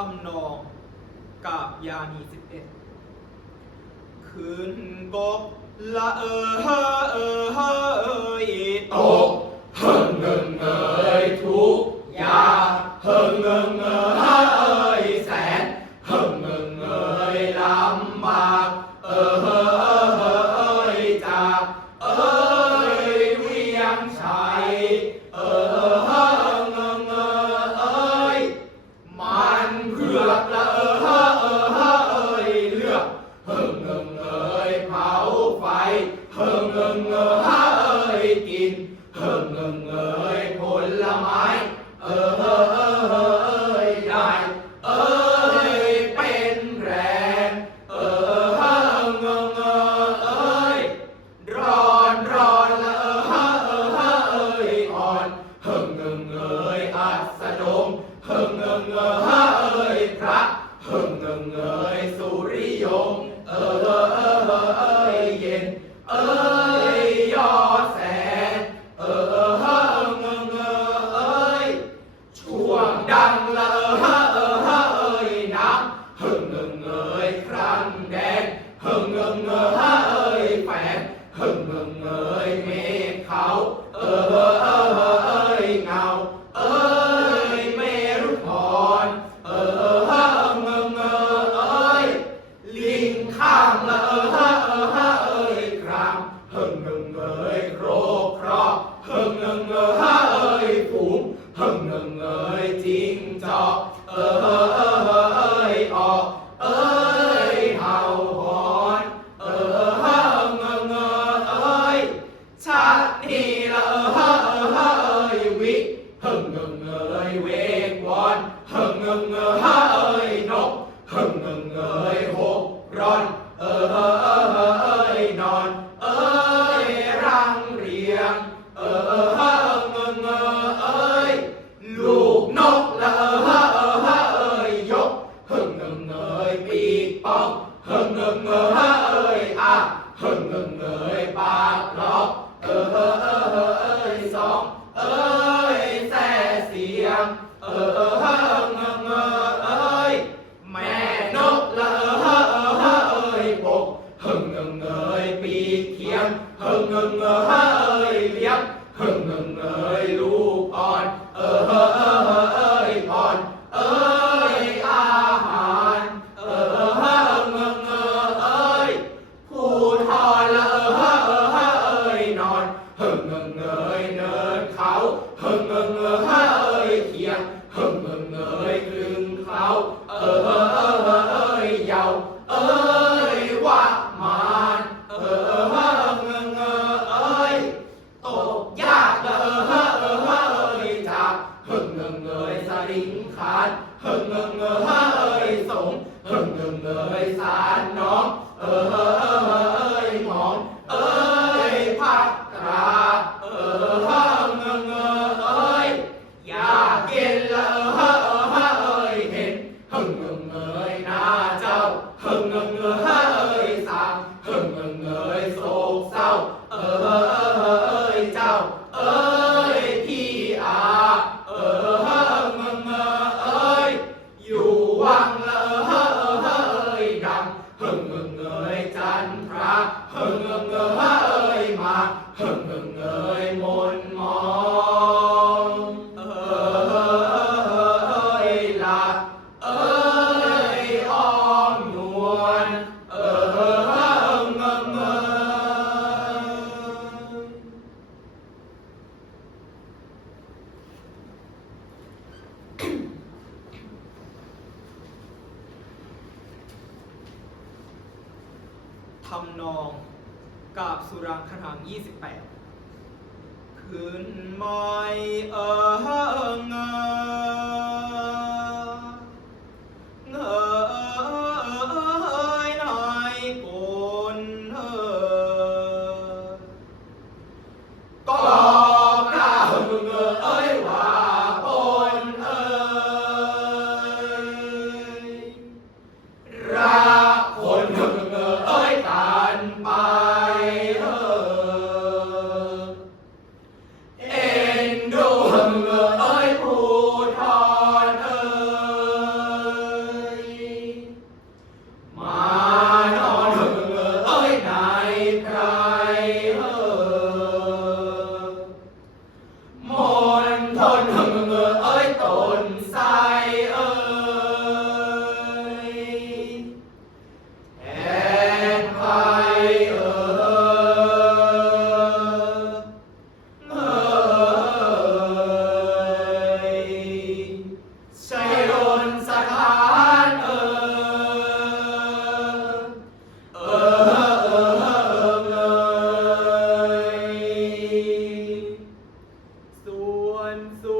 ทำนองกับยานีสิบเอ็ดขึ้นกละเออเฮอเออเออยตกเฮงเงิงเอยทุกยาเฮงเงิงเอย hừng hừng ơi a hừng hừng ơi ba Allah. เฮิงเอิงเอยจันทราเฮิงเอิงเอยมาเฮิงเอิงเอยมน ทำนองกาบสุรังคถาง28 ขึ้นไม่เอองย so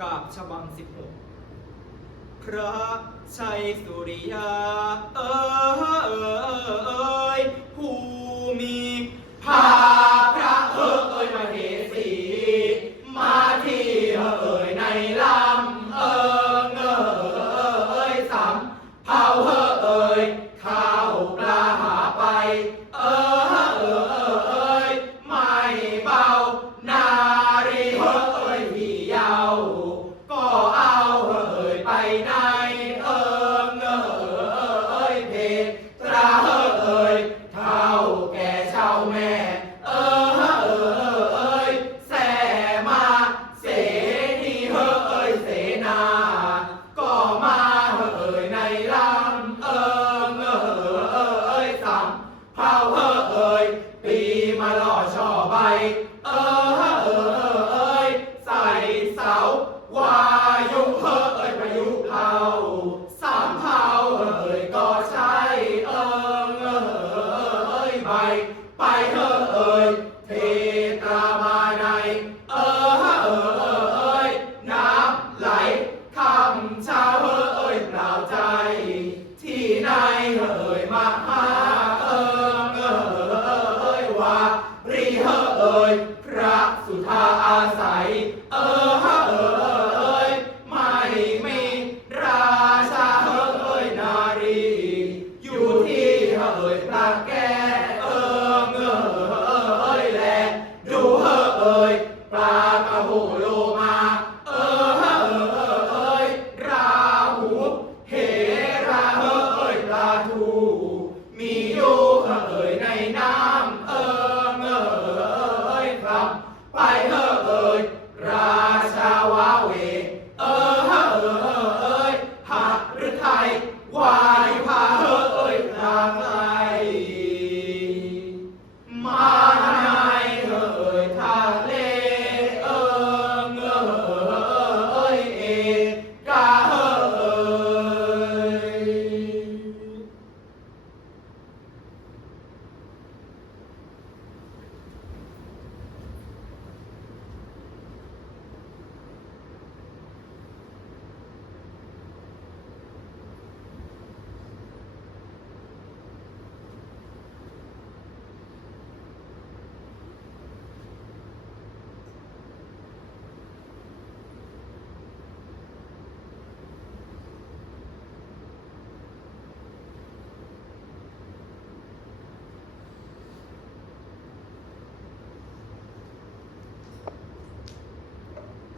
กาบฉบังสิบหกพระชัยสุริยา เอ้ยผู้มีพาพระเอ้ยมาเทสี มาที่เอ้ยในลำเอ้ยเอ้ยสำเผาเอ้ยข้าวปลาหาไป bay bay thơ ơi thì